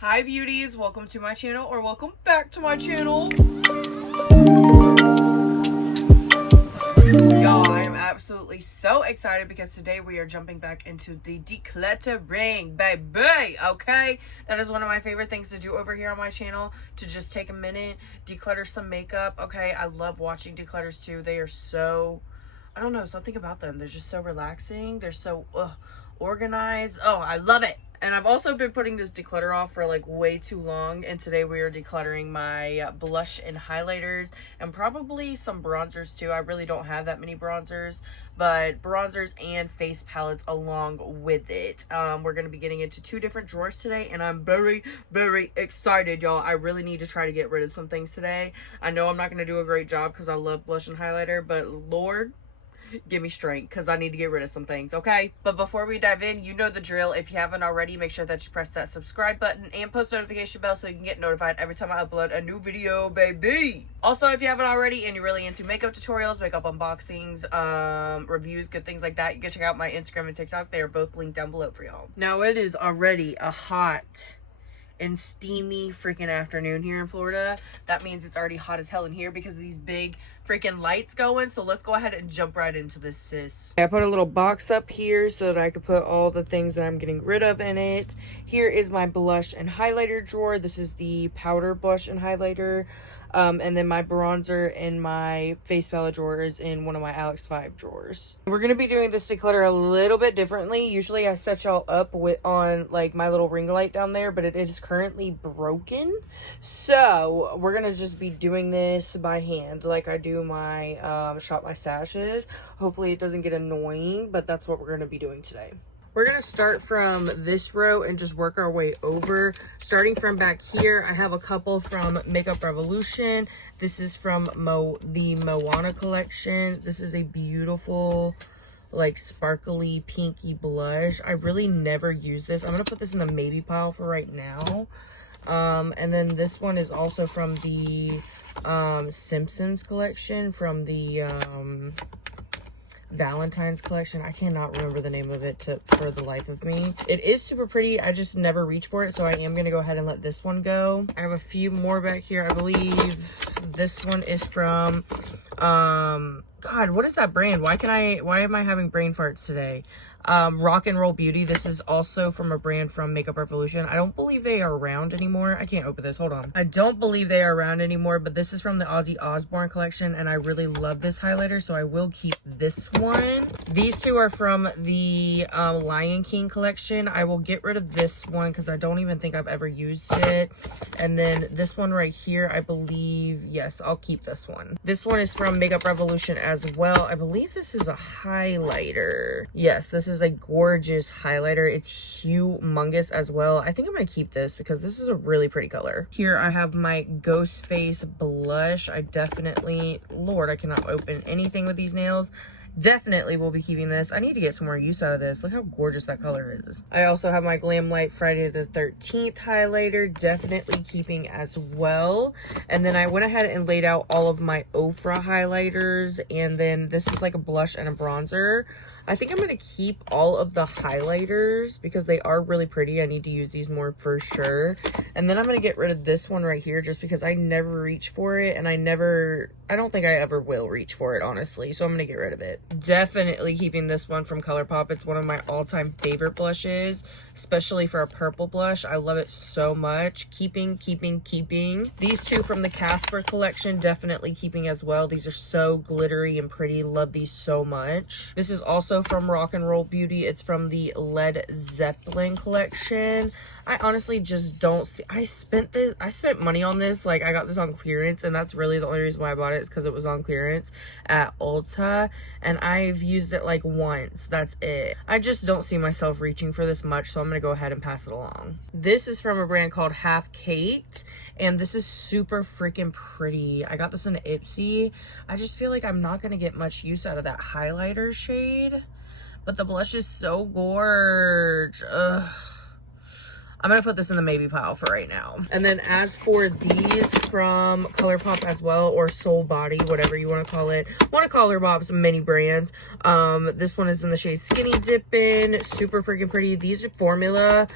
Hi beauties, welcome to my channel, or welcome back to my channel. Y'all, I am absolutely so excited because today we are jumping back into the decluttering, baby, okay? That is one of my favorite things to do over here on my channel, to just take a minute, declutter some makeup, okay? I love watching declutters too. They are so, I don't know, something about them. They're just so relaxing. They're so organized. Oh, I love it. And I've also been putting this declutter off for like way too long, and today we are decluttering my blush and highlighters and probably some bronzers too. I really don't have that many bronzers, but bronzers and face palettes along with it. We're going to be getting into two different drawers today, and I'm very excited, y'all. I really need to try to get rid of some things today. I know I'm not going to do a great job because I love blush and highlighter, but Lord, give me strength because I need to get rid of some things, okay? But before we dive in, you know the drill. If you haven't already, make sure that you press that subscribe button and post notification bell so you can get notified every time I upload a new video, baby. Also, if you haven't already and you're really into makeup tutorials, makeup unboxings, reviews, good things like that, you can check out my Instagram and TikTok. They are both linked down below for y'all. Now, it is already a hot and steamy freaking afternoon here in Florida. That means it's already hot as hell in here because of these big freaking lights going. So let's go ahead and jump right into this, sis. I put a little box up here so that I could put all the things that I'm getting rid of in it. Here is my blush and highlighter drawer. This is the powder blush and highlighter. And then my bronzer and my face palette drawer is in one of my Alex 5 drawers. We're going to be doing this declutter a little bit differently. Usually I set y'all up on like my little ring light down there, but it is currently broken. So we're going to just be doing this by hand like I do my shop my stashes. Hopefully it doesn't get annoying, but that's what we're going to be doing today. We're going to start from this row and just work our way over. Starting from back here, I have a couple from Makeup Revolution. This is from the Moana collection. This is a beautiful, like, sparkly, pinky blush. I really never use this. I'm going to put this in the maybe pile for right now. And then this one is also from the Simpsons collection, from the Valentine's collection. I cannot remember the name of it for the life of me. It is super pretty. I just never reach for it, so I am gonna go ahead and let this one go. I have a few more back here. I believe this one is from God, what is that brand? Why am I having brain farts today? Rock and Roll Beauty. This is also from a brand from Makeup Revolution. I don't believe they are around anymore. I can't open this. Hold on. I don't believe they are around anymore, but this is from the Ozzy Osbourne collection, and I really love this highlighter, so I will keep this one. These two are from the Lion King collection. I will get rid of this one because I don't even think I've ever used it. And then this one right here, I believe, yes, I'll keep this one. This one is from Makeup Revolution as well. I believe this is a highlighter. Yes, this is a gorgeous highlighter. It's humongous as well. I think I'm gonna keep this because this is a really pretty color. Here I have my Ghost Face blush. I definitely, Lord, I cannot open anything with these nails. Definitely will be keeping this. I need to get some more use out of this. Look how gorgeous that color is. I also have my Glam Light Friday the 13th highlighter. Definitely keeping as well. And then I went ahead and laid out all of my Ofra highlighters. And then this is like a blush and a bronzer. I think I'm going to keep all of the highlighters because they are really pretty. I need to use these more for sure. And then I'm going to get rid of this one right here just because I never reach for it. And I don't think I ever will reach for it, honestly. So I'm going to get rid of it. Definitely keeping this one from ColourPop. It's one of my all-time favorite blushes, especially for a purple blush. I love it so much. Keeping. These two from the Casper collection, definitely keeping as well. These are so glittery and pretty. Love these so much. This is also from Rock and Roll Beauty. It's from the Led Zeppelin collection. I honestly just don't see, I spent money on this. Like, I got this on clearance, and that's really the only reason why I bought it, is because it was on clearance at Ulta, and I've used it like once. That's it. I just don't see myself reaching for this much, so I'm gonna go ahead and pass it along. This is from a brand called Half Caked, and this is super freaking pretty. I got this in Ipsy. I just feel like I'm not gonna get much use out of that highlighter shade, but the blush is so gorge. Ugh. I'm going to put this in the maybe pile for right now. And then as for these from ColourPop as well, or Soul Body, whatever you want to call it. One of ColourPop's many brands. This one is in the shade Skinny Dippin'. Super freaking pretty. These are formula.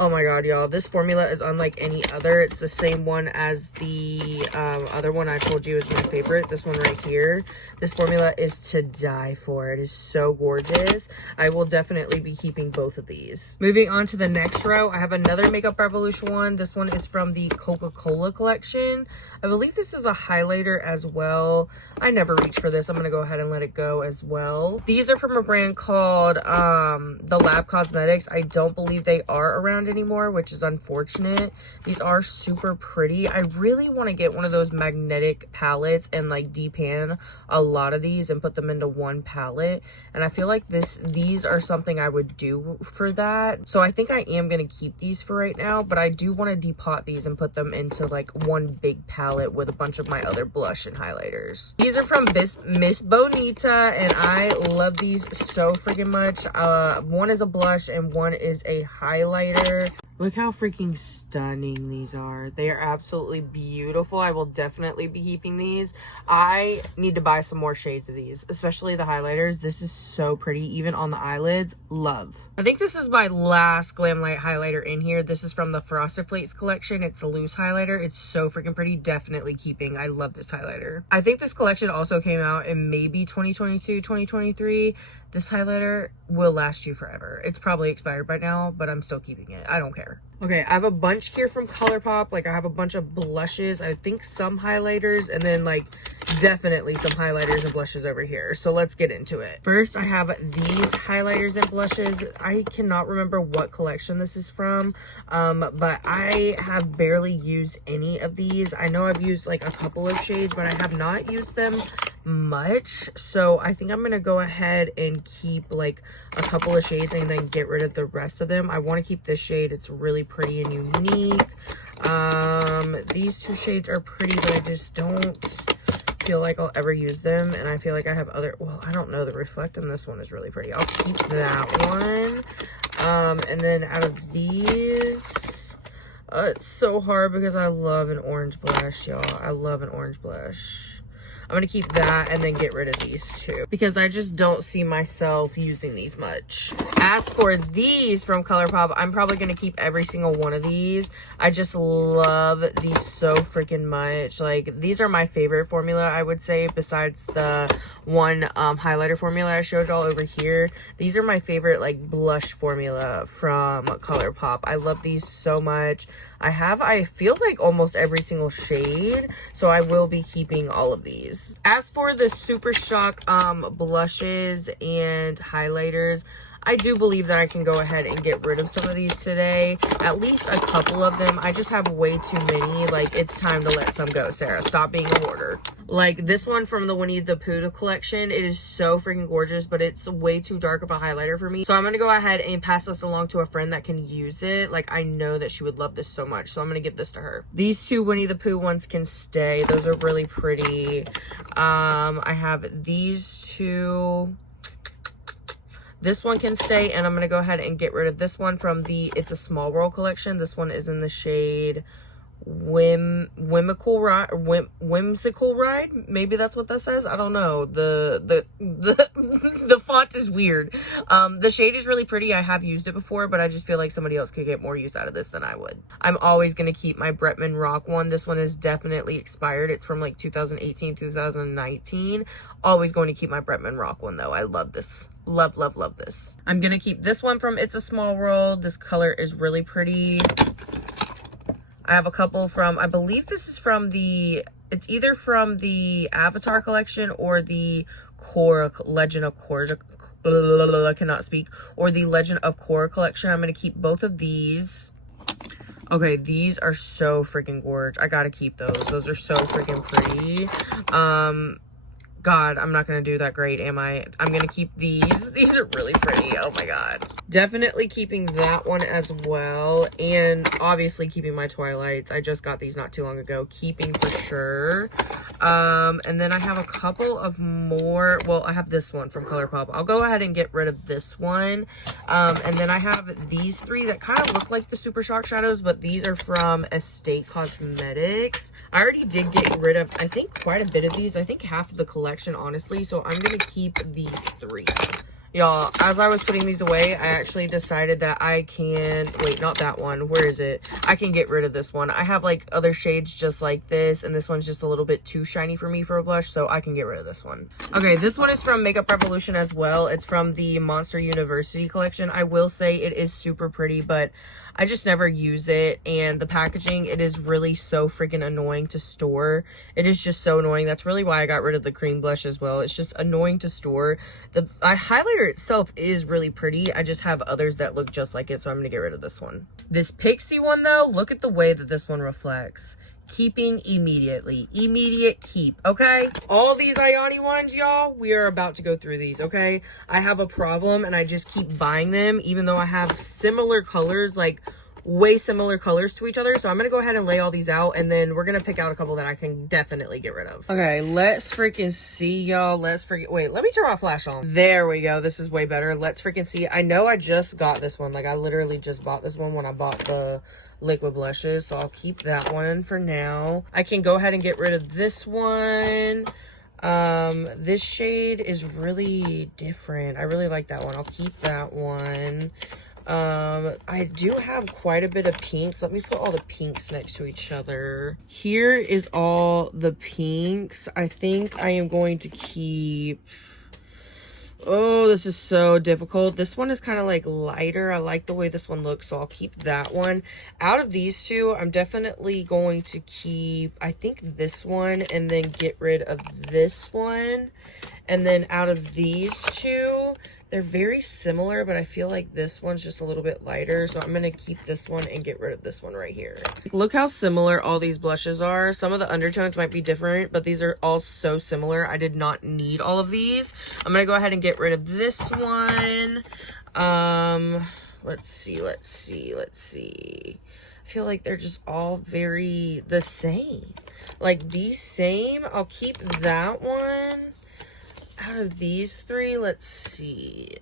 Oh my god, y'all, this formula is unlike any other. It's the same one as the other one I told you is my favorite. This one right here. This formula is to die for. It is so gorgeous. I will definitely be keeping both of these. Moving on to the next row, I have another Makeup Revolution one. This one is from the Coca-Cola collection. I believe this is a highlighter as well. I never reach for this. I'm gonna go ahead and let it go as well. These are from a brand called The Lab Cosmetics. I don't believe they are around anymore, which is unfortunate. These are super pretty. I really want to get one of those magnetic palettes and like depan a lot of these and put them into one palette, and I feel like these are something I would do for that. So I think I am going to keep these for right now, but I do want to depot these and put them into like one big palette with a bunch of my other blush and highlighters. These are from Miss Bonita, and I love these so freaking much. One is a blush and one is a highlighter. Look how freaking stunning these are. They are absolutely beautiful. I will definitely be keeping these. I need to buy some more shades of these, especially the highlighters. This is so pretty, even on the eyelids. Love. I think this is my last Glam Light highlighter in here. This is from the Frosted Flakes collection. It's a loose highlighter. It's so freaking pretty. Definitely keeping. I love this highlighter. I think this collection also came out in maybe 2022, 2023. This highlighter will last you forever. It's probably expired by now, but I'm still keeping it. I don't care. Okay, I have a bunch here from Colourpop. Like, I have a bunch of blushes, I think some highlighters, and then like definitely some highlighters and blushes over here. So let's get into it. First, I have these highlighters and blushes. I cannot remember what collection this is from, but I have barely used any of these. I know I've used like a couple of shades, but I have not used them much. So I think I'm gonna go ahead and keep like a couple of shades and then get rid of the rest of them. I want to keep this shade. It's really pretty and unique. These two shades are pretty, but I just don't feel like I'll ever use them, and I feel like I have other, well, I don't know, the reflect on this one is really pretty. I'll keep that one. And then out of these, it's so hard because I love an orange blush, y'all. I love an orange blush. I'm going to keep that and then get rid of these two because I just don't see myself using these much. As for these from Colourpop, I'm probably going to keep every single one of these. I just love these so freaking much. Like, these are my favorite formula, I would say, besides the one highlighter formula I showed y'all over here. These are my favorite, like, blush formula from Colourpop. I love these so much. I feel like almost every single shade, so I will be keeping all of these. As for the Super Shock blushes and highlighters, I do believe that I can go ahead and get rid of some of these today. At least a couple of them. I just have way too many. Like, it's time to let some go, Sarah. Stop being a hoarder. Like, this one from the Winnie the Pooh collection, it is so freaking gorgeous, but it's way too dark of a highlighter for me. So I'm going to go ahead and pass this along to a friend that can use it. Like, I know that she would love this so much, so I'm going to give this to her. These two Winnie the Pooh ones can stay. Those are really pretty. I have these two. This one can stay, and I'm going to go ahead and get rid of this one from the It's a Small World collection. This one is in the shade Whimsical Ride. Maybe that's what that says. I don't know. The font is weird. The shade is really pretty. I have used it before, but I just feel like somebody else could get more use out of this than I would. I'm always going to keep my Bretman Rock one. This one is definitely expired. It's from like 2018, 2019. Always going to keep my Bretman Rock one though. I love this. Love, love, love this. I'm going to keep this one from It's a Small World. This color is really pretty. I have a couple from, I believe this is from the, it's either from the Avatar collection or the Legend of Korra, I cannot speak, or the Legend of Korra collection. I'm going to keep both of these. Okay, these are so freaking gorgeous. I got to keep those. Those are so freaking pretty. God, I'm not going to do that great, am I? I'm going to keep these. These are really pretty. Oh my God. Definitely keeping that one as well. And obviously keeping my Twilights. I just got these not too long ago. Keeping for sure. And then I have a couple of more. Well, I have this one from Colourpop. I'll go ahead and get rid of this one. And then I have these three that kind of look like the Super Shock shadows, but these are from Estate Cosmetics. I already did get rid of, I think, quite a bit of these. I think half of the collection, honestly. So I'm going to keep these three. Y'all, as I was putting these away, I actually decided that I can, wait, not that one. Where is it? I can get rid of this one. I have like other shades just like this, and this one's just a little bit too shiny for me for a blush, so I can get rid of this one. Okay, this one is from Makeup Revolution as well. It's from the Monster University collection. I will say it is super pretty, but I just never use it, and the packaging, it is really so freaking annoying to store. It is just so annoying. That's really why I got rid of the cream blush as well. It's just annoying to store. The highlighter itself is really pretty. I just have others that look just like it, so I'm gonna get rid of this one. This Pixie one though, look at the way that this one reflects. Keeping immediately. Immediate keep, okay? All these Ayani ones, y'all, we are about to go through these, okay? I have a problem and I just keep buying them, even though I have similar colors, like way similar colors to each other. So I'm gonna go ahead and lay all these out, and then we're gonna pick out a couple that I can definitely get rid of. Okay, let's freaking see, y'all. Wait, let me turn my flash on. There we go. This is way better. Let's freaking see. I know I just got this one. Like, I literally just bought this one when I bought the liquid blushes, so I'll keep that one for now. I can go ahead and get rid of this one. This shade is really different. I really like that one. I'll keep that one. I do have quite a bit of pinks. Let me put all the pinks next to each other. Here is all the pinks. I think I am going to keep... Oh, this is so difficult. This one is kind of like lighter. I like the way this one looks, so I'll keep that one. Out of these two, I'm definitely going to keep, I think, this one, and then get rid of this one. And then out of these two, they're very similar, but I feel like this one's just a little bit lighter, so I'm gonna keep this one and get rid of this one right here. Look how similar all these blushes are. Some of the undertones might be different, but these are all so similar. I did not need all of these. I'm gonna go ahead and get rid of this one. Let's see. I feel like they're just all very the same. Like these same, I'll keep that one. Out of these three, let's see.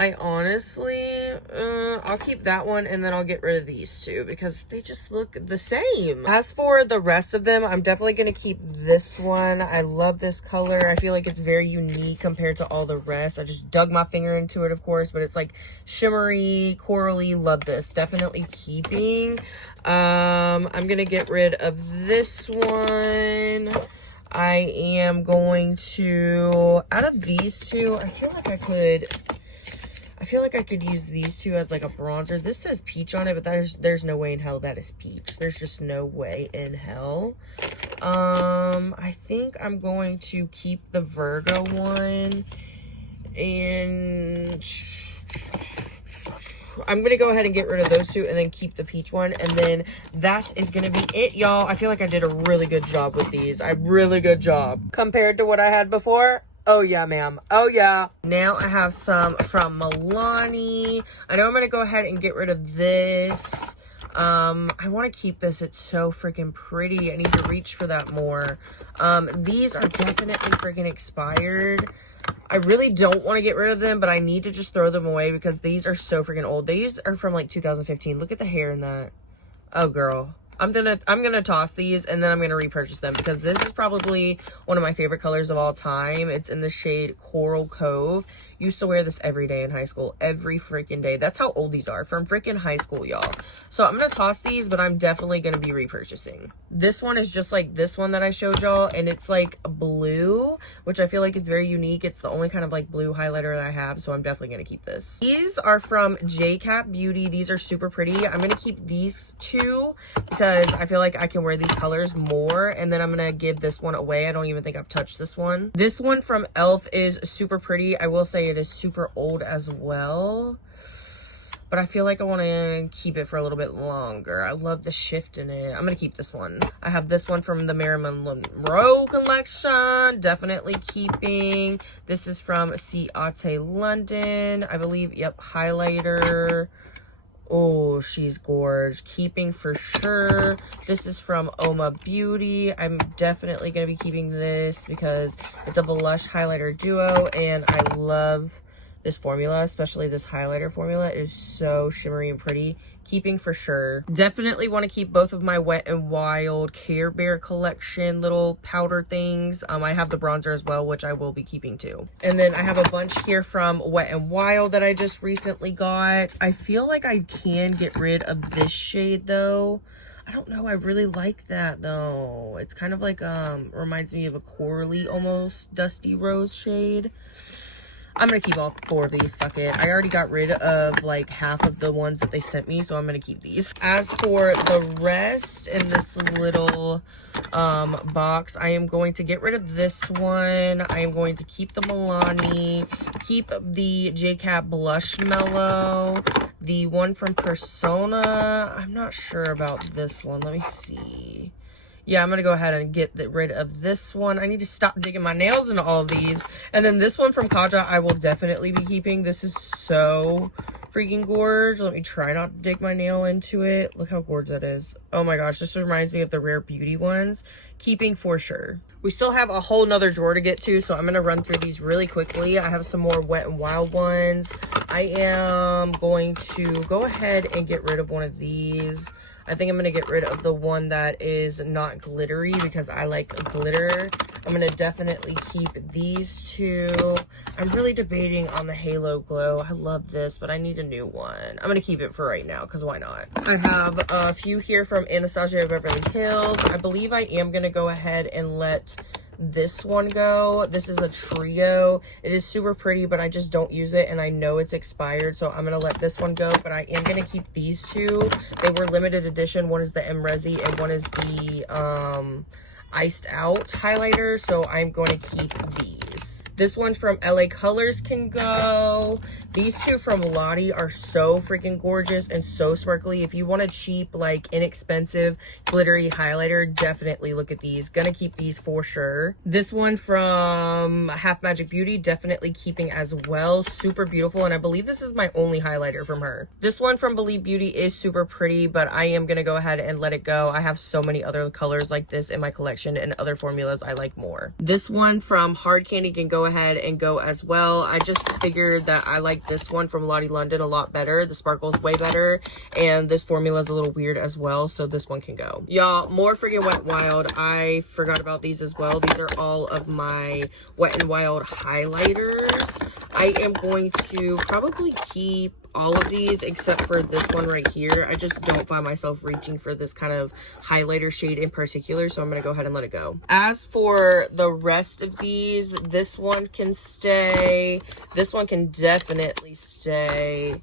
I honestly, I'll keep that one, and then I'll get rid of these two because they just look the same. As for the rest of them, I'm definitely going to keep this one. I love this color. I feel like it's very unique compared to all the rest. I just dug my finger into it, of course, but it's like shimmery, corally. Love this. Definitely keeping. I'm going to get rid of this one. I am going to, out of these two, I feel like I could use these two as like a bronzer. This says peach on it, but there's no way in hell that is peach. There's just no way in hell. I think I'm going to keep the Virgo one, and I'm gonna go ahead and get rid of those two and then keep the peach one, and then that is gonna be it, y'all. I feel like I did a really good job with these. Really good job compared to what I had before. Oh yeah, ma'am. Oh yeah. Now I have some from Milani. I know I'm gonna go ahead and get rid of this. I want to keep this. It's so freaking pretty. I need to reach for that more. These are definitely freaking expired. I really don't want to get rid of them, but I need to just throw them away because these are so freaking old. These are from like 2015. Look at the hair in that. Oh girl. I'm gonna toss these, and then I'm gonna repurchase them because this is probably one of my favorite colors of all time. It's in the shade Coral Cove. Used to wear this every day in high school, every freaking day. That's how old these are, from freaking high school, y'all. So I'm gonna toss these, but I'm definitely gonna be repurchasing. This one is just like this one that I showed y'all, and it's like blue, which I feel like is very unique. It's the only kind of like blue highlighter that I have, so I'm definitely gonna keep this. These are from JCap Beauty. These are super pretty. I'm gonna keep these two because I feel like I can wear these colors more, and then I'm gonna give this one away. I don't even think I've touched this one. This one from e.l.f. is super pretty. I will say it is super old as well, but I feel like I want to keep it for a little bit longer. I love the shift in it. I'm gonna keep this one. I have this one from the Marilyn Monroe collection. Definitely keeping. This is from Ciate London, I believe. Yep, highlighter. Oh, she's gorgeous. Keeping for sure. This is from Oma Beauty. I'm definitely going to be keeping this because it's a blush highlighter duo, and I love this formula, especially this highlighter formula. It is so shimmery and pretty. Keeping for sure. Definitely want to keep both of my Wet n Wild Care Bear collection little powder things. I have the bronzer as well, which I will be keeping too. And then I have a bunch here from Wet n Wild that I just recently got. I feel like I can get rid of this shade though. I don't know, I really like that though. It's kind of like reminds me of a corally, almost dusty rose shade. I'm gonna keep all 4 of these, fuck it. I already got rid of like half of the ones that they sent me, so I'm gonna keep these. As for the rest in this little box, I am going to get rid of this one. I am going to keep the Milani, keep the JCat Blush Mellow, the one from Persona. I'm not sure about this one, let me see. Yeah, I'm gonna go ahead and get rid of this one. I need to stop digging my nails into all of these. And then this one from Kaja, I will definitely be keeping. This is so freaking gorgeous. Let me try not to dig my nail into it. Look how gorgeous that is. Oh my gosh, this reminds me of the Rare Beauty ones. Keeping for sure. We still have a whole nother drawer to get to, so I'm gonna run through these really quickly. I have some more Wet n Wild ones. I am going to go ahead and get rid of one of these. I think I'm going to get rid of the one that is not glittery because I like glitter. I'm going to definitely keep these 2. I'm really debating on the Halo Glow. I love this, but I need a new one. I'm going to keep it for right now because why not? I have a few here from Anastasia Beverly Hills. I believe I am going to go ahead and let this one go. This is a trio. It is super pretty, but I just don't use it and I know it's expired, so I'm gonna let this one go. But I am gonna keep these 2. They were limited edition. One is the Mrezi and one is the iced out highlighter, so I'm going to keep these. This one from LA Colors can go. These 2 from Lottie are so freaking gorgeous and so sparkly. If you want a cheap, like inexpensive, glittery highlighter, definitely look at these. Gonna keep these for sure. This one from Half Magic Beauty, definitely keeping as well. Super beautiful, and I believe this is my only highlighter from her. This one from Believe Beauty is super pretty, but I am gonna go ahead and let it go. I have so many other colors like this in my collection and other formulas I like more. This one from Hard Candy can go ahead and go as well. I just figured that I like this one from Lottie London a lot better. The sparkle's way better, and this formula is a little weird as well, so this one can go. Y'all, more freaking Wet n Wild. I forgot about these as well. These are all of my Wet n Wild highlighters. I am going to probably keep all of these except for this one right here. I just don't find myself reaching for this kind of highlighter shade in particular, so I'm gonna go ahead and let it go. As for the rest of these, this one can stay. This one can definitely stay.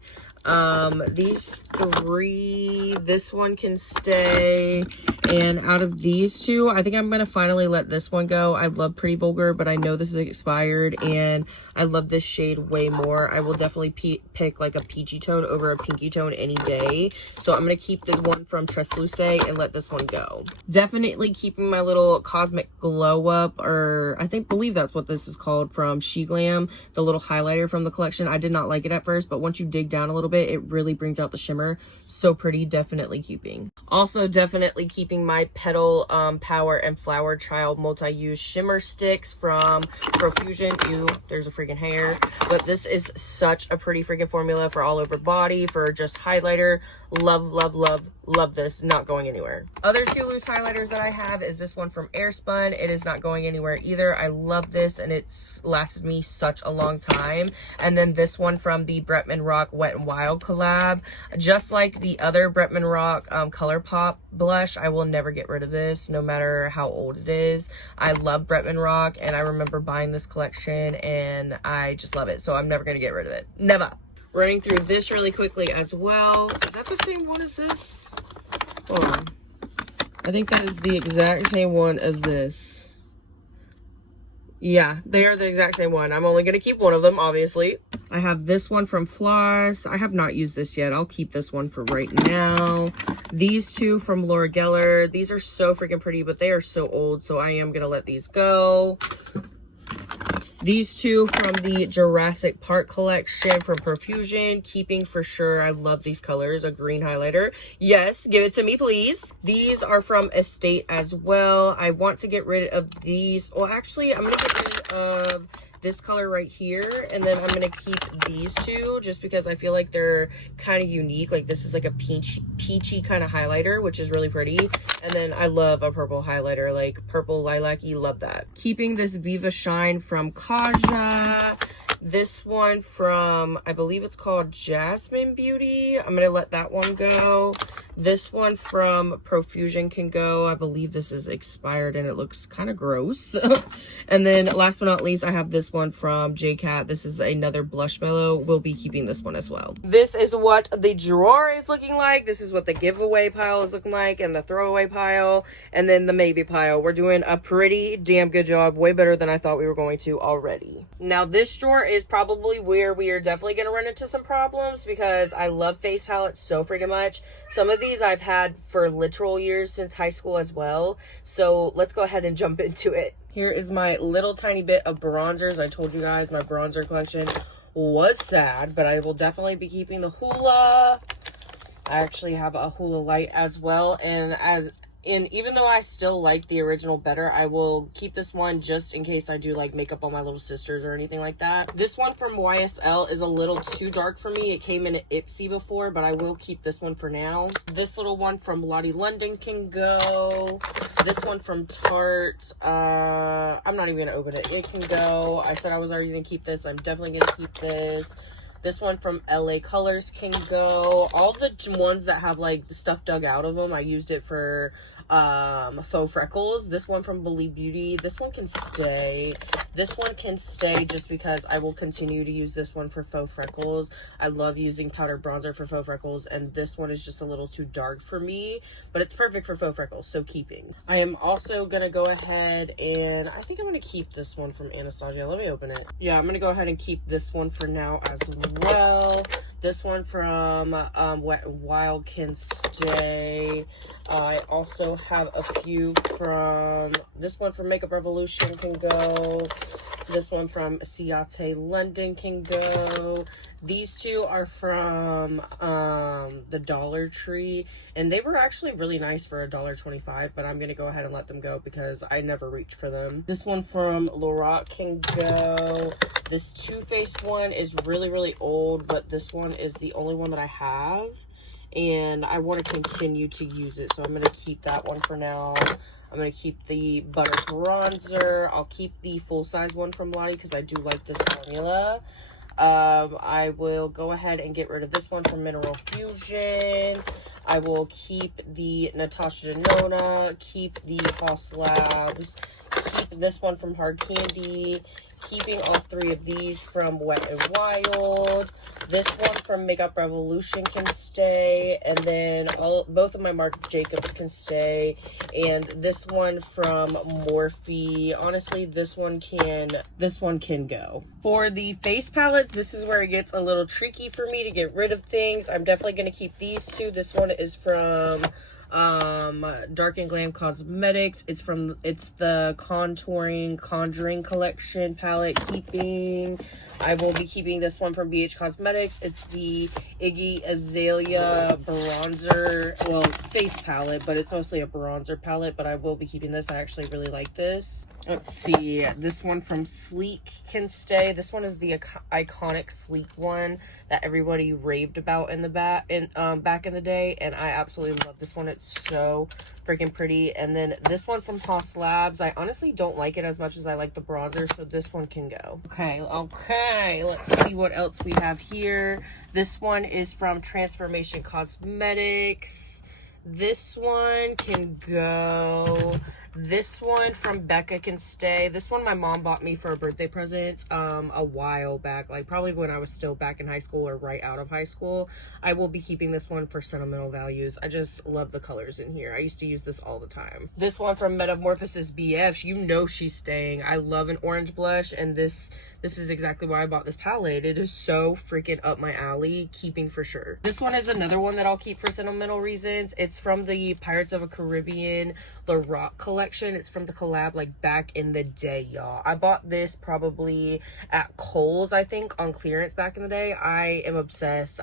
These 3, this one can stay, and out of these 2, I think I'm gonna finally let this one go. I love Pretty Vulgar, but I know this is expired, and I love this shade way more. I will definitely pick like a peachy tone over a pinky tone any day, so I'm gonna keep the one from Tresluce and let this one go. Definitely keeping my little Cosmic Glow Up, or believe that's what this is called, from She Glam, the little highlighter from the collection. I did not like it at first, but once you dig down a little bit, it really brings out the shimmer. So pretty. Definitely keeping. Also definitely keeping my Petal Power and Flower Child multi-use shimmer sticks from Profusion. Ew, there's a freaking hair, but this is such a pretty freaking formula for all over body, for just highlighter. Love, love, love, love this. Not going anywhere. Other 2 loose highlighters that I have is this one from Airspun. It is not going anywhere either. I love this, and it's lasted me such a long time. And then this one from the Bretman Rock Wet n Wild collab. Just like the other Bretman Rock Colourpop blush, I will never get rid of this, no matter how old it is. I love Bretman Rock, and I remember buying this collection, and I just love it. So I'm never going to get rid of it. Never. Running through this really quickly as well. Is that the same one as this? Hold on. I think that is the exact same one as this. Yeah, they are the exact same one. I'm only going to keep one of them, obviously. I have this one from Floss. I have not used this yet. I'll keep this one for right now. These 2 from Laura Geller. These are so freaking pretty, but they are so old, so I am going to let these go. These 2 from the Jurassic Park collection from Profusion, keeping for sure. I love these colors. A green highlighter. Yes, give it to me, please. These are from Estate as well. I want to get rid of these. Well, actually, I'm going to get rid of this color right here, and then I'm gonna keep these two just because I feel like they're kind of unique. Like this is like a peachy kind of highlighter, which is really pretty. And then I love a purple highlighter, like purple lilac-y, love that. Keeping this Viva Shine from Kaja. This one from, I believe it's called Jasmine Beauty. I'm gonna let that one go. This one from Profusion can go. I believe this is expired and it looks kind of gross. And then last but not least, I have this one from JCat. This is another blush mellow. We'll be keeping this one as well. This is what the drawer is looking like. This is what the giveaway pile is looking like, and the throwaway pile, and then the maybe pile. We're doing a pretty damn good job, way better than I thought we were going to already. Now this drawer is probably where we are definitely going to run into some problems because I love face palettes so freaking much. Some of these I've had for literal years since high school as well. So let's go ahead and jump into it. Here is my little tiny bit of bronzers. I told you guys my bronzer collection was sad, but I will definitely be keeping the Hoola. I actually have a Hoola light as well, and even though I still like the original better, I will keep this one just in case I do like makeup on my little sisters or anything like that. This one from YSL is a little too dark for me. It came in an Ipsy before, but I will keep this one for now. This little one from Lottie London can go. This one from Tarte, I'm not even gonna open it. It can go. I said I was already gonna keep this. I'm definitely gonna keep this. This one from LA Colors can go. All the ones that have like stuff dug out of them, I used it for faux freckles. This one from Believe Beauty, this one can stay. This one can stay just because I will continue to use this one for faux freckles. I love using powder bronzer for faux freckles, and this one is just a little too dark for me, but it's perfect for faux freckles, so keeping. I am also gonna go ahead and I think I'm gonna keep this one from Anastasia. Let me open it. Yeah, I'm gonna go ahead and keep this one for now as well. This one from Wet n Wild can stay. I also have a few from, this one from Makeup Revolution can go. This one from Ciate London can go. These two are from the Dollar Tree, and they were actually really nice for $1.25, but I'm gonna go ahead and let them go because I never reached for them. This one from Lorac can go. This Too Faced one is really, really old, but this one is the only one that I have, and I want to continue to use it, so I'm gonna keep that one for now. I'm going to keep the Butter Bronzer. I'll keep the full-size one from Lottie because I do like this formula. I will go ahead and get rid of this one from Mineral Fusion. I will keep the Natasha Denona, keep the Haas Labs, keep this one from Hard Candy, keeping all three of these from Wet n Wild. This one from Makeup Revolution can stay, and then both of my Marc Jacobs can stay, and this one from Morphe. Honestly, this one can go. For the face palettes, this is where it gets a little tricky for me to get rid of things. I'm definitely going to keep these two. This one is from Dark and Glam Cosmetics. It's the Conjuring Collection palette. I will be keeping this one from BH Cosmetics. It's the Iggy Azalea bronzer, well, face palette, but it's mostly a bronzer palette, but I will be keeping this. I actually really like this. Let's see, this one from Sleek can stay. This one is the iconic Sleek one that everybody raved about in the back in the day, and I absolutely love this one. It's so freaking pretty. And then this one from Haas Labs, I honestly don't like it as much as I like the bronzer, so this one can go. Okay, let's see what else we have here. This one is from Transformation Cosmetics. This one can go. This one from Becca can stay. This one my mom bought me for a birthday present a while back, like probably when I was still back in high school or right out of high school. I will be keeping this one for sentimental values. I just love the colors in here. I used to use this all the time. This one from Metamorphosis BF, you know she's staying. I love an orange blush, and this is exactly why I bought this palette. It is so freaking up my alley, keeping for sure. This one is another one that I'll keep for sentimental reasons. It's from the Pirates of the Caribbean, the Rock collection. collection. It's from the collab like back in the day, y'all. I bought this probably at Kohl's, I think, on clearance back in the day. I am obsessed.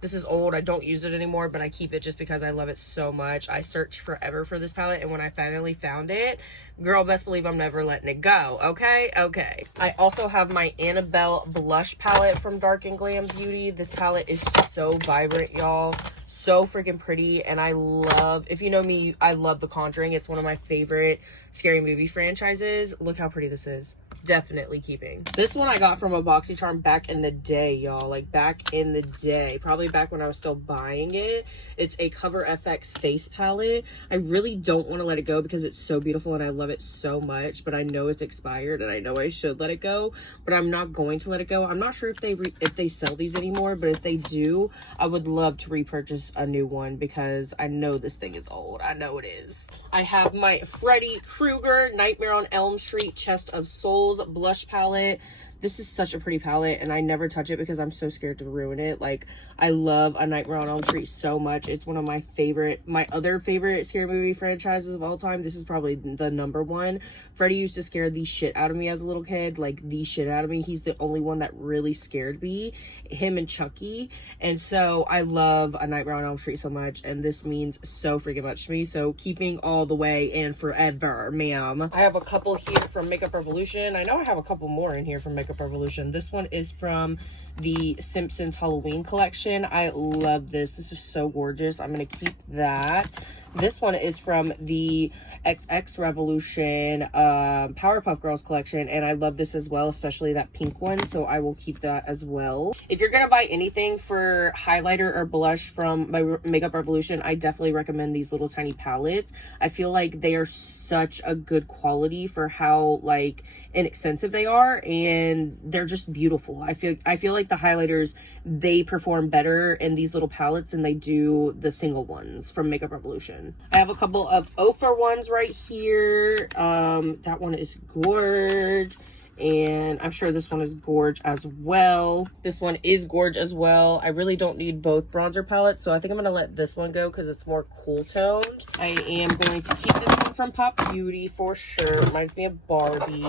This is old. I don't use it anymore, but I keep it just because I love it so much. I searched forever for this palette, and when I finally found it, girl, best believe I'm never letting it go. Okay. I also have my Annabelle blush palette from Dark and Glam Beauty. This palette is so vibrant, y'all. So freaking pretty, and I love, if you know me, I love The Conjuring. It's one of my favorite scary movie franchises. Look how pretty this is. Definitely keeping. This one I got from a BoxyCharm back in the day, y'all. Like back in the day, probably back when I was still buying it. It's a Cover FX face palette. I really don't want to let it go because it's so beautiful and I love it so much, but I know it's expired and I know I should let it go, but I'm not going to let it go. I'm not sure if they sell these anymore, but if they do, I would love to repurchase a new one because I know this thing is old. I know it is. I have my Freddy Krueger Nightmare on Elm Street Chest of Souls blush palette. This is such a pretty palette, and I never touch it because I'm so scared to ruin it. Like, I love A Nightmare on Elm Street so much. It's one of my other favorite scary movie franchises of all time. This is probably the number one. Freddy used to scare the shit out of me as a little kid, like the shit out of me. He's the only one that really scared me, him and Chucky. And so I love A Nightmare on Elm Street so much, and this means so freaking much to me. So keeping all the way and forever, ma'am. I have a couple here from Makeup Revolution. I know I have a couple more in here from Makeup Revolution. This one is from the Simpsons Halloween collection. I love this. This is so gorgeous. I'm going to keep that. This one is from the XX Revolution Powerpuff Girls collection, and I love this as well, especially that pink one, so I will keep that as well. If you're gonna buy anything for highlighter or blush from my Makeup Revolution, I definitely recommend these little tiny palettes. I feel like they are such a good quality for how like inexpensive they are, and they're just beautiful. I feel like the highlighters, they perform better in these little palettes than they do the single ones from Makeup Revolution. I have a couple of Ophir ones right here. That one is gorge, and I'm sure this one is gorge as well. This one is gorge as well. I really don't need both bronzer palettes, so I think I'm gonna let this one go because it's more cool toned. I am going to keep this one from Pop Beauty for sure. Reminds me of Barbie.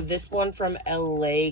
This one from LA,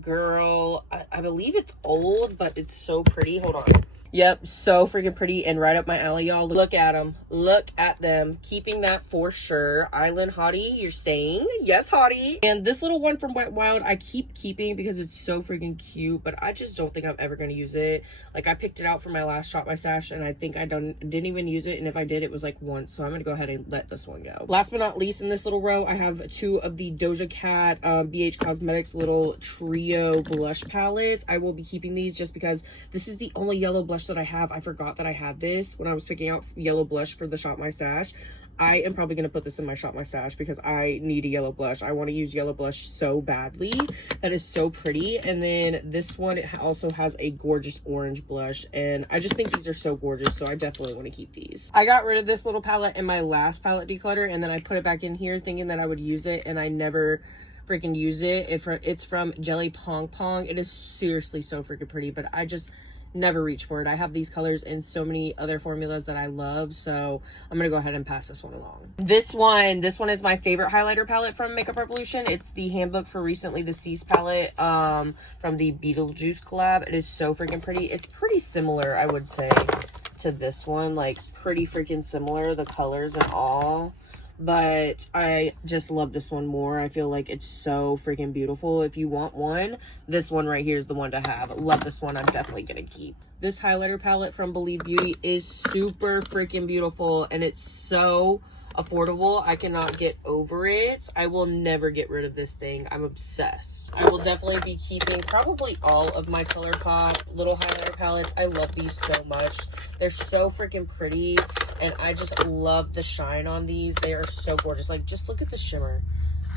girl, I believe it's old, but it's so pretty. Hold on. Yep, so freaking pretty and right up my alley, y'all. Look at them. Look at them. Keeping that for sure. Island Hottie, you're staying? Yes, Hottie. And this little one from Wet n Wild, I keep keeping because it's so freaking cute, but I just don't think I'm ever going to use it. Like, I picked it out for my last Shop My Stash, and I think I didn't even use it, and if I did, it was like once, so I'm going to go ahead and let this one go. Last but not least in this little row, I have two of the Doja Cat BH Cosmetics little trio blush palettes. I will be keeping these just because this is the only yellow blush that I have. I forgot that I had this when I was picking out yellow blush for the Shop My Stash. I am probably going to put this in my Shop My Stash because I need a yellow blush. I want to use yellow blush so badly. That is so pretty. And then this one, it also has a gorgeous orange blush, and I just think these are so gorgeous, so I definitely want to keep these. I got rid of this little palette in my last palette declutter, and then I put it back in here thinking that I would use it, and I never freaking use it. It's from Jelly Pong Pong. It is seriously so freaking pretty, but I just never reach for it. I have these colors in so many other formulas that I love, so I'm gonna go ahead and pass this one along. This one is my favorite highlighter palette from Makeup Revolution. It's the Handbook for Recently Deceased palette from the Beetlejuice collab. It is so freaking pretty. It's pretty similar, I would say, to this one, like pretty freaking similar, the colors and all. But I just love this one more. I feel like it's so freaking beautiful. If you want one, this one right here is the one to have. Love this one. I'm definitely gonna keep. This highlighter palette from Believe Beauty is super freaking beautiful, and it's so affordable. I cannot get over it. I will never get rid of this thing. I'm obsessed. I will definitely be keeping probably all of my ColourPop little highlighter palettes. I love these so much. They're so freaking pretty, and I just love the shine on these. They are so gorgeous. Like, just look at the shimmer.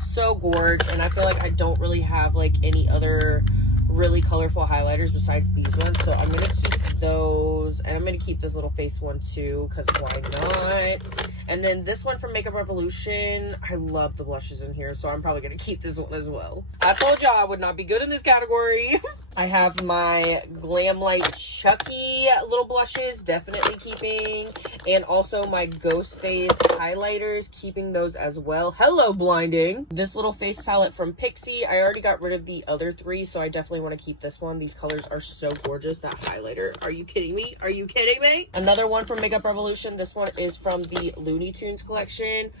So gorgeous. And I feel like I don't really have like any other really colorful highlighters besides these ones. So I'm going to keep those, and I'm going to keep this little face one too, because why not? And then this one from Makeup Revolution, I love the blushes in here, so I'm probably going to keep this one as well. I told y'all I would not be good in this category. I have my Glam Light Chucky little blushes, definitely keeping. And also my Ghost Face highlighters, keeping those as well. Hello, blinding. This little face palette from Pixie. I already got rid of the other three, so I definitely want to keep this one. These colors are so gorgeous. That highlighter. Are you kidding me? Are you kidding me? Another one from Makeup Revolution. This one is from the Looney Tunes collection.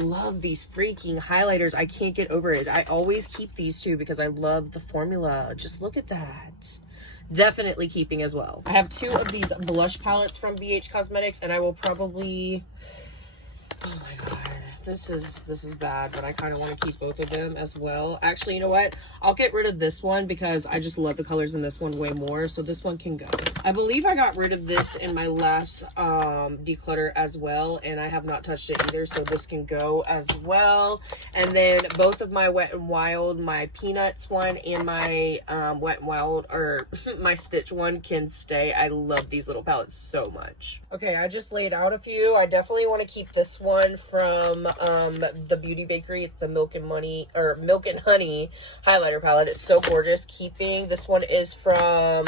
Love these freaking highlighters. I can't get over it. I always keep these two because I love the formula. Just look at that. Definitely keeping as well. I have two of these blush palettes from BH Cosmetics, and I will probably, oh my god, this is bad, but I kind of want to keep both of them as well. Actually, you know what, I'll get rid of this one because I just love the colors in this one way more, so this one can go. I believe I got rid of this in my last declutter as well, and I have not touched it either, so this can go as well. And then both of my Wet n Wild, my Peanuts one and my Wet n Wild, or my Stitch one, can stay. I love these little palettes so much. Okay, I just laid out a few. I definitely want to keep this one from the Beauty Bakery. It's the Milk and Honey highlighter palette. It's so gorgeous. Keeping this one is from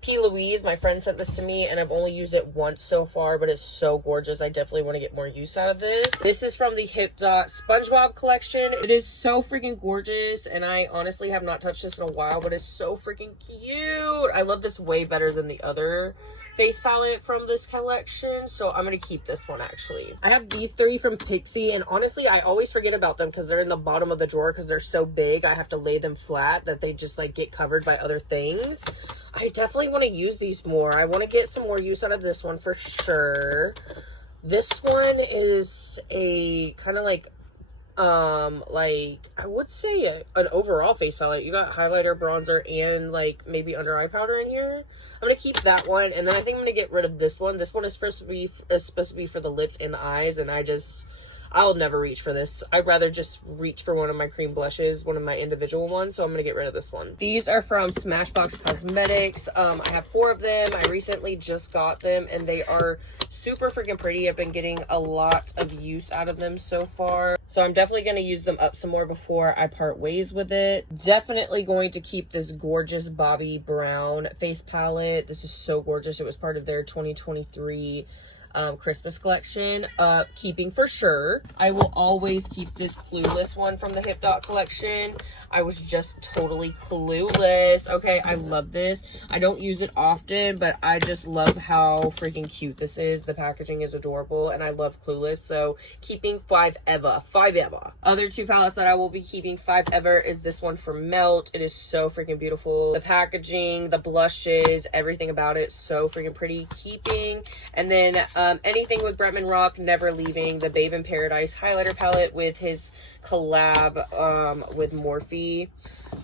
P. Louise. My friend sent this to me, and I've only used it once so far, but it's so gorgeous. I definitely want to get more use out of this. This is from the Hip Dot SpongeBob collection. It is so freaking gorgeous, and I honestly have not touched this in a while, but it's so freaking cute. I love this way better than the other face palette from this collection, so I'm gonna keep this one. Actually, I have these three from Pixie, and honestly I always forget about them because they're in the bottom of the drawer because they're so big. I have to lay them flat that they just like get covered by other things. I definitely want to use these more. I want to get some more use out of this one for sure. This one is a kind of like I would say an overall face palette. You got highlighter, bronzer, and like maybe under eye powder in here. I'm gonna keep that one, and then I think I'm gonna get rid of this one. This one is supposed to be for the lips and the eyes, and I'll never reach for this. I'd rather just reach for one of my cream blushes, one of my individual ones, so I'm gonna get rid of this one. These are from Smashbox Cosmetics. I have 4 of them. I recently just got them, and they are super freaking pretty. I've been getting a lot of use out of them so far, so I'm definitely gonna use them up some more before I part ways with it. Definitely going to keep this gorgeous Bobbi Brown face palette. This is so gorgeous. It was part of their 2023 Christmas collection. Keeping for sure. I will always keep this Clueless one from the Hip Dot collection. I was just totally clueless. Okay, I love this. I don't use it often, but I just love how freaking cute this is. The packaging is adorable, and I love Clueless, so keeping 5 ever. Other 2 palettes that I will be keeping 5 ever is this one from Melt. It is so freaking beautiful. The packaging, the blushes, everything about it, so freaking pretty. Keeping. And then anything with Bretman Rock, never leaving. The Babe in Paradise highlighter palette with his collab with Morphe.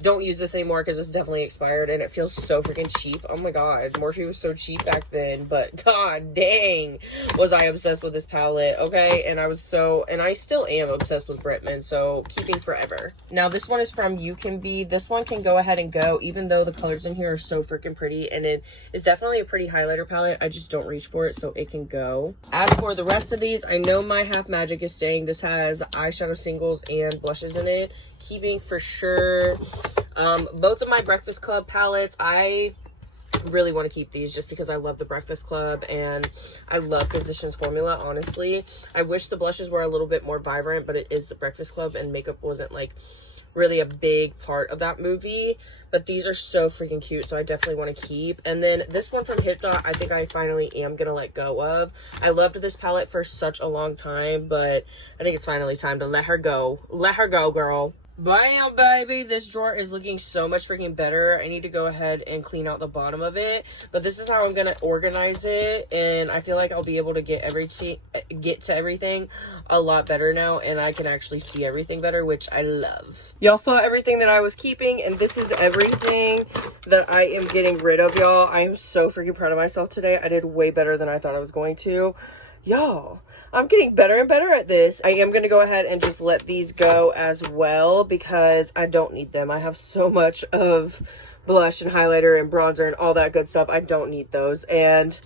Don't use this anymore because it's definitely expired, and it feels so freaking cheap. Oh my god, Morphe was so cheap back then, but god dang was I obsessed with this palette. Okay, and I still am obsessed with Bretman, so keeping forever. Now this one is from You Can Be. This one can go ahead and go, even though the colors in here are so freaking pretty, and it is definitely a pretty highlighter palette. I just don't reach for it, so it can go. As for the rest of these, I know my Half Magic is staying. This has eyeshadow singles and blushes in it. Keeping for sure. Both of my Breakfast Club palettes, I really want to keep these just because I love the Breakfast Club and I love Physicians Formula, honestly. I wish the blushes were a little bit more vibrant, but it is the Breakfast Club, and makeup wasn't like really a big part of that movie. But these are so freaking cute, so I definitely want to keep. And then this one from Hip Dot, I think I finally am going to let go of. I loved this palette for such a long time, but I think it's finally time to let her go. Let her go, girl. Bam, baby. This drawer is looking so much freaking better. I need to go ahead and clean out the bottom of it, but this is how I'm gonna organize it, and I feel like I'll be able to get to everything a lot better now, and I can actually see everything better, which I love. Y'all saw everything that I was keeping, and this is everything that I am getting rid of, y'all. I am so freaking proud of myself today. I did way better than I thought I was going to. Y'all, I'm getting better and better at this. I am going to go ahead and just let these go as well because I don't need them. I have so much of blush and highlighter and bronzer and all that good stuff. I don't need those. And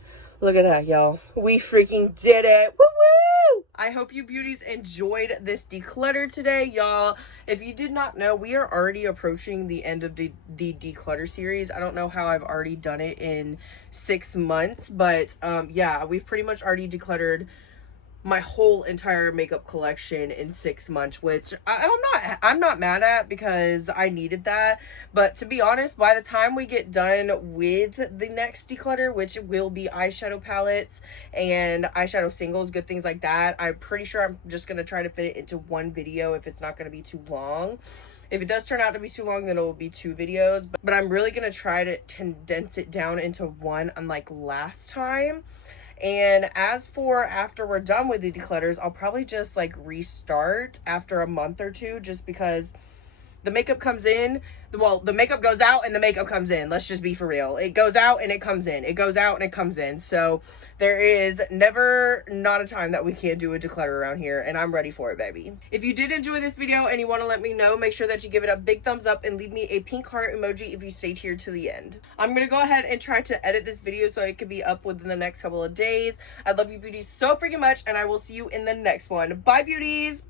look at that, y'all. We freaking did it. Woo woo! I hope you beauties enjoyed this declutter today, y'all. If you did not know, we are already approaching the end of the declutter series. I don't know how I've already done it in 6 months, but yeah, we've pretty much already decluttered my whole entire makeup collection in 6 months, which I'm not mad at because I needed that. But to be honest, by the time we get done with the next declutter, which will be eyeshadow palettes and eyeshadow singles, good things like that, I'm pretty sure I'm just gonna try to fit it into one video if it's not gonna be too long. If it does turn out to be too long, then it will be 2 videos, but I'm really gonna try to condense it down into one, unlike last time. And as for after we're done with the declutters, I'll probably just like restart after a month or 2, just because the makeup comes in, well, the makeup goes out and the makeup comes in. Let's just be for real. It goes out and it comes in. It goes out and it comes in. So there is never not a time that we can't do a declutter around here, and I'm ready for it, baby. If you did enjoy this video and you want to let me know, make sure that you give it a big thumbs up and leave me a pink heart emoji if you stayed here to the end. I'm going to go ahead and try to edit this video so it can be up within the next couple of days. I love you beauties so freaking much, and I will see you in the next one. Bye, beauties!